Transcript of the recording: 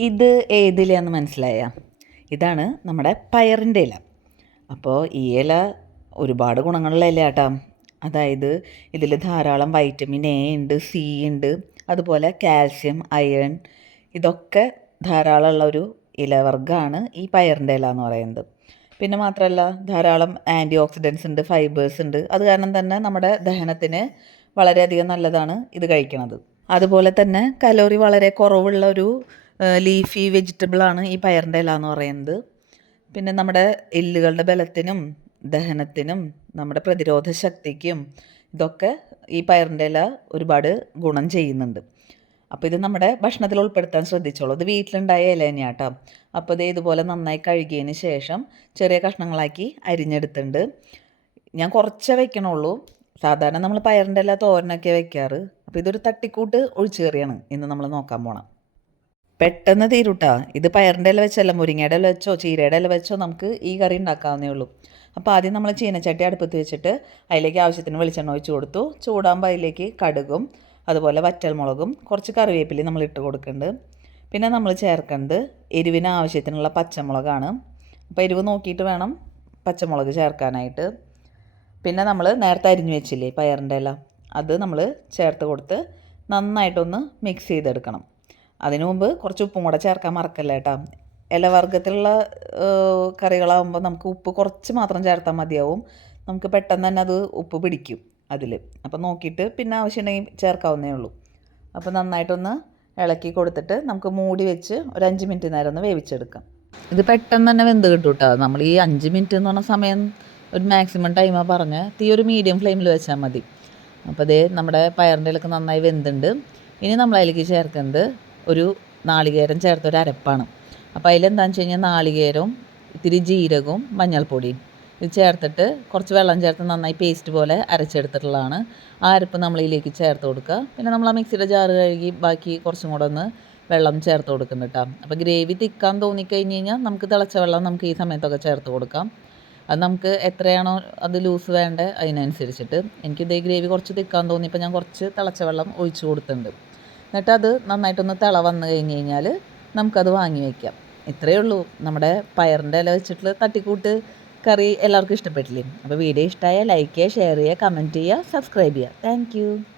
ഇത് ഏതിലയാന്ന് മനസ്സിലായ? ഇതാണ് നമ്മുടെ പയറിൻ്റെ ഇല. അപ്പോൾ ഈ ഇല ഒരുപാട് ഗുണങ്ങളുള്ള ഇല കേട്ടോ. അതായത് ഇതിൽ ധാരാളം വൈറ്റമിൻ എ ഉണ്ട്, സി ഉണ്ട്, അതുപോലെ കാൽസ്യം, അയൺ, ഇതൊക്കെ ധാരാളമുള്ള ഒരു ഇലവർഗ്ഗമാണ് ഈ പയറിൻ്റെ ഇല എന്ന് പറയുന്നത്. പിന്നെ മാത്രമല്ല ധാരാളം ആൻറ്റി ഓക്സിഡൻസ് ഉണ്ട്, ഫൈബേഴ്സ് ഉണ്ട്. അത് കാരണം തന്നെ നമ്മുടെ ദഹനത്തിന് വളരെയധികം നല്ലതാണ് ഇത് കഴിക്കുന്നത്. അതുപോലെ തന്നെ കലോറി വളരെ കുറവുള്ള ഒരു ലീഫി വെജിറ്റബിളാണ് ഈ പയറിൻ്റെ ഇല എന്ന് പറയുന്നത്. പിന്നെ നമ്മുടെ എല്ലുകളുടെ ബലത്തിനും ദഹനത്തിനും നമ്മുടെ പ്രതിരോധ ശക്തിക്കും ഇതൊക്കെ ഈ പയറിൻ്റെ ഇല ഒരുപാട് ഗുണം ചെയ്യുന്നുണ്ട്. അപ്പോൾ ഇത് നമ്മുടെ ഭക്ഷണത്തിൽ ഉൾപ്പെടുത്താൻ ശ്രദ്ധിച്ചോളൂ. ഇത് വീട്ടിലുണ്ടായ ഇല തന്നെയാണ് കേട്ടോ. അപ്പോൾ ഇത് ഇതുപോലെ നന്നായി കഴുകിയതിന് ശേഷം ചെറിയ കഷ്ണങ്ങളാക്കി അരിഞ്ഞെടുത്തിട്ടുണ്ട്. ഞാൻ കുറച്ചേ വെക്കണുള്ളൂ. സാധാരണ നമ്മൾ പയറിൻ്റെ ഇല തോരനൊക്കെ വെക്കാറ്. അപ്പോൾ ഇതൊരു തട്ടിക്കൂട്ട് ഒഴിച്ചുകറിയാണ് ഇന്ന് നമ്മൾ നോക്കാൻ പോണം. പെട്ടെന്ന് തീരുട്ടാ. ഇത് പയറിൻ്റെ ഇല വെച്ചല്ല, മുരിങ്ങയുടെ ഇല വെച്ചോ ചീരയുടെ ഇല വെച്ചോ നമുക്ക് ഈ കറി ഉണ്ടാക്കാവുന്നേ ഉള്ളൂ. അപ്പോൾ ആദ്യം നമ്മൾ ചീനച്ചട്ടി അടുപ്പത്ത് വെച്ചിട്ട് അതിലേക്ക് ആവശ്യത്തിന് വെളിച്ചെണ്ണ ഒഴിച്ച് കൊടുത്തു. ചൂടാകുമ്പോൾ അതിലേക്ക് കടുകും അതുപോലെ വറ്റൽമുളകും കുറച്ച് കറിവേപ്പിലയും നമ്മൾ ഇട്ട് കൊടുക്കുന്നുണ്ട്. പിന്നെ നമ്മൾ ചേർക്കേണ്ടത് എരിവിന് ആവശ്യത്തിനുള്ള പച്ചമുളകാണ്. അപ്പോൾ എരിവ് നോക്കിയിട്ട് വേണം പച്ചമുളക് ചേർക്കാനായിട്ട്. പിന്നെ നമ്മൾ നേരത്തെ അരിഞ്ഞു വെച്ചില്ലേ പയറിൻ്റെ ഇല, അത് നമ്മൾ ചേർത്ത് കൊടുത്ത് നന്നായിട്ടൊന്ന് മിക്സ് ചെയ്തെടുക്കണം. അതിനു മുമ്പ് കുറച്ച് ഉപ്പും കൂടെ ചേർക്കാൻ മറക്കല്ല കേട്ടോ. ഇലവർഗ്ഗത്തിലുള്ള കറികളാകുമ്പോൾ നമുക്ക് ഉപ്പ് കുറച്ച് മാത്രം ചേർത്താൽ മതിയാവും. നമുക്ക് പെട്ടെന്ന് തന്നെ അത് ഉപ്പ് പിടിക്കും അതിൽ. അപ്പോൾ നോക്കിയിട്ട് പിന്നെ ആവശ്യമുണ്ടെങ്കിൽ ചേർക്കാവുന്നേ ഉള്ളൂ. അപ്പോൾ നന്നായിട്ടൊന്ന് ഇളക്കി കൊടുത്തിട്ട് നമുക്ക് മൂടി വെച്ച് ഒരു 5 മിനിറ്റ് നേരം ഒന്ന് വേവിച്ചെടുക്കാം. ഇത് പെട്ടെന്ന് തന്നെ വെന്ത് കിട്ടും കേട്ടോ. നമ്മൾ ഈ 5 മിനിറ്റ് എന്ന് പറഞ്ഞ സമയം ഒരു മാക്സിമം ടൈമാണ് പറഞ്ഞ് തീ ഒരു മീഡിയം ഫ്ലെയിമിൽ വെച്ചാൽ മതി. അപ്പോൾ ഇതേ നമ്മുടെ പയറിൻ്റെ ഇലക്ക് നന്നായി വെന്തുണ്ട്. ഇനി നമ്മൾ അതിലേക്ക് ചേർക്കുന്നത് ഒരു നാളികേരം ചേർത്തൊരു അരപ്പാണ്. അപ്പോൾ അതിലെന്താണെന്ന് വെച്ച് കഴിഞ്ഞാൽ നാളികേരവും ഇത്തിരി ജീരകവും മഞ്ഞൾപ്പൊടിയും ഇത് ചേർത്തിട്ട് കുറച്ച് വെള്ളം ചേർത്ത് നന്നായി പേസ്റ്റ് പോലെ അരച്ചെടുത്തിട്ടുള്ളതാണ്. ആ അരപ്പ് നമ്മളിതിലേക്ക് ചേർത്ത് കൊടുക്കുക. പിന്നെ നമ്മൾ ആ മിക്സിയുടെ ജാറ് കഴുകി ബാക്കി കുറച്ചും കൂടെ ഒന്ന് വെള്ളം ചേർത്ത് കൊടുക്കുന്നുണ്ട് കേട്ടോ. അപ്പോൾ ഗ്രേവി തിക്കാൻ തോന്നിക്കഴിഞ്ഞ് കഴിഞ്ഞാൽ നമുക്ക് തിളച്ച വെള്ളം നമുക്ക് ഈ സമയത്തൊക്കെ ചേർത്ത് കൊടുക്കാം. അത് നമുക്ക് എത്രയാണോ അത് ലൂസ് വേണ്ടത് അതിനനുസരിച്ചിട്ട്. എനിക്കിതേ ഗ്രേവി കുറച്ച് തിക്കാൻ തോന്നിയപ്പോൾ ഞാൻ കുറച്ച് തിളച്ച വെള്ളം ഒഴിച്ച് കൊടുത്തിട്ടുണ്ട്. എന്നിട്ടത് നന്നായിട്ടൊന്ന് തിള വന്നു കഴിഞ്ഞ് കഴിഞ്ഞാൽ നമുക്കത് വാങ്ങി വയ്ക്കാം. ഇത്രയേ ഉള്ളൂ. നമ്മുടെ പയറിൻ്റെ ഇല വെച്ചിട്ടുള്ള തട്ടിക്കൂട്ട് കറി എല്ലാവർക്കും ഇഷ്ടപ്പെട്ടില്ലേ? അപ്പോൾ വീഡിയോ ഇഷ്ടമായാൽ ലൈക്ക് ചെയ്യുക, ഷെയർ ചെയ്യുക, കമൻറ്റ് ചെയ്യുക, സബ്സ്ക്രൈബ് ചെയ്യുക. താങ്ക്